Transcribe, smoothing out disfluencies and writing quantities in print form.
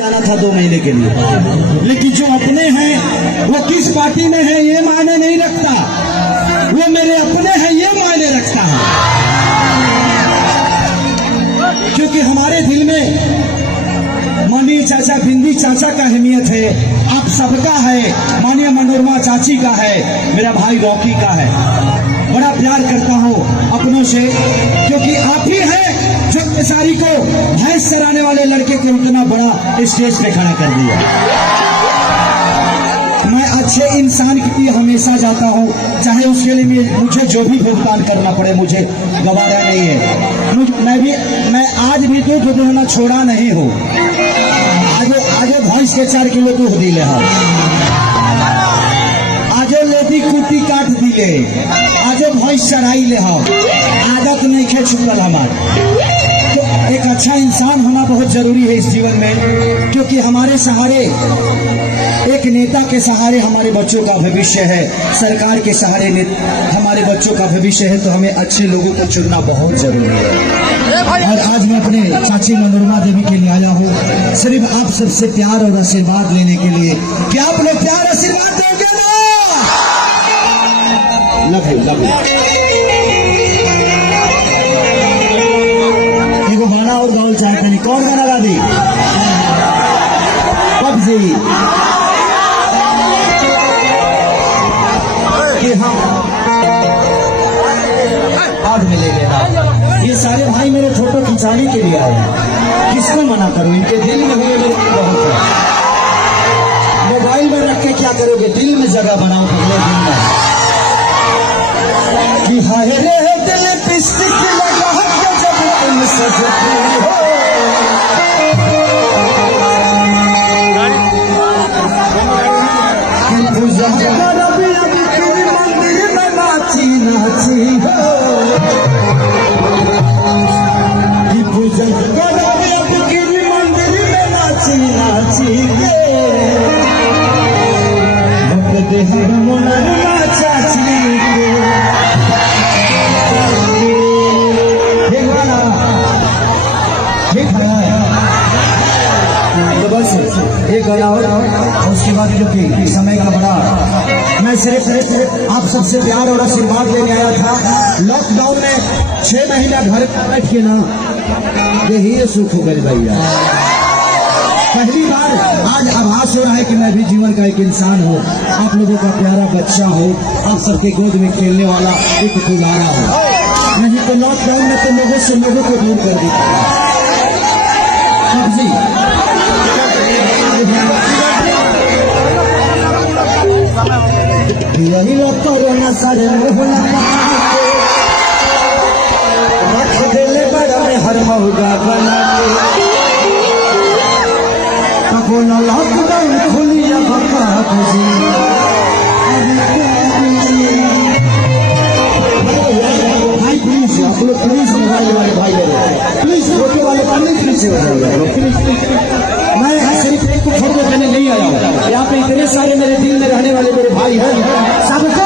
जाना था 2 महीने के लिए, लेकिन जो अपने हैं वो किस पार्टी में है ये मायने नहीं रखता, वो मेरे अपने हैं ये मायने रखता है। क्योंकि हमारे दिल में मनी चाचा, बिंदी चाचा का अहमियत है, आप सबका है, माननीय मनोरमा चाची का है, मेरा भाई रॉकी का है। बड़ा प्यार करता हूँ अपनों से, क्योंकि आप ही हैं जो केसारी को भैंस चराने वाले लड़के को इतना बड़ा स्टेज पे खड़ा कर दिया। मैं अच्छे इंसान के लिए हमेशा जाता हूँ, चाहे उसके लिए मुझे जो भी भुगतान करना पड़े, मुझे गवारा नहीं है। मैं आज भी दूध देना छोड़ा नहीं हूँ। आगे भैंस के 4 किलो दूध दिले हम, आगे लेती कुटी काट दिले, आगे भैंस चराई ले हम, आदत नहीं खे छुपल हमारे। तो एक अच्छा इंसान होना बहुत जरूरी है इस जीवन में, क्योंकि हमारे सहारे, एक नेता के सहारे हमारे बच्चों का भविष्य है, सरकार के सहारे हमारे बच्चों का भविष्य है। तो हमें अच्छे लोगों को चुनना बहुत जरूरी है। और आज मैं अपने चाची मनोरमा देवी के लिए आया हूँ सिर्फ आप सबसे प्यार और आशीर्वाद लेने के लिए। क्या आप लोग प्यार आशीर्वाद देंगे ना? Love you. एगो गाना और गाँव चाहते नहीं, कौन गाना गा दी? पबजी हम आज मिलेंगे। ये सारे भाई मेरे फोटो खिंचाने के लिए आए हैं, किसको मना करूं? इनके दिल में हुए मेरे बहुत है। मोबाइल में रख के क्या करोगे? दिल में जगह बनाओ अगले दिन में। कि हाय रे दिल लिपस्टिक लगा के जब तुम सजती हो, उसके बाद जो कि समय का बड़ा, मैं सिर्फ आप सबसे प्यार और आशीर्वाद लेने आया था। लॉकडाउन में 6 महीना घर बैठ के ना यही सुख हो गए भैया। पहली बार आज आभास हो रहा है कि मैं भी जीवन का एक इंसान हूँ, आप लोगों का प्यारा बच्चा हूँ, आप सबके गोद में खेलने वाला एक दुलारा हूँ। नहीं तो लॉकडाउन में तो लोगों से लोगों को दूर कर दिया। यही लोग कोरोना सारे मुहला रख देले बड़ा में हर महुगा बना के, कबोला लॉकडाउन खुली जा बका जी। भाई प्लीज आप लोग प्लीज मोबाइल वाले भाई प्लीज फोटो वाले प्लीज हो जाएगा। मैं सिर्फ एक फोटो देने नहीं आया हूँ, यहाँ पे इतने सारे मेरे दिल में रहने वाले मेरे भाई हैं, सबको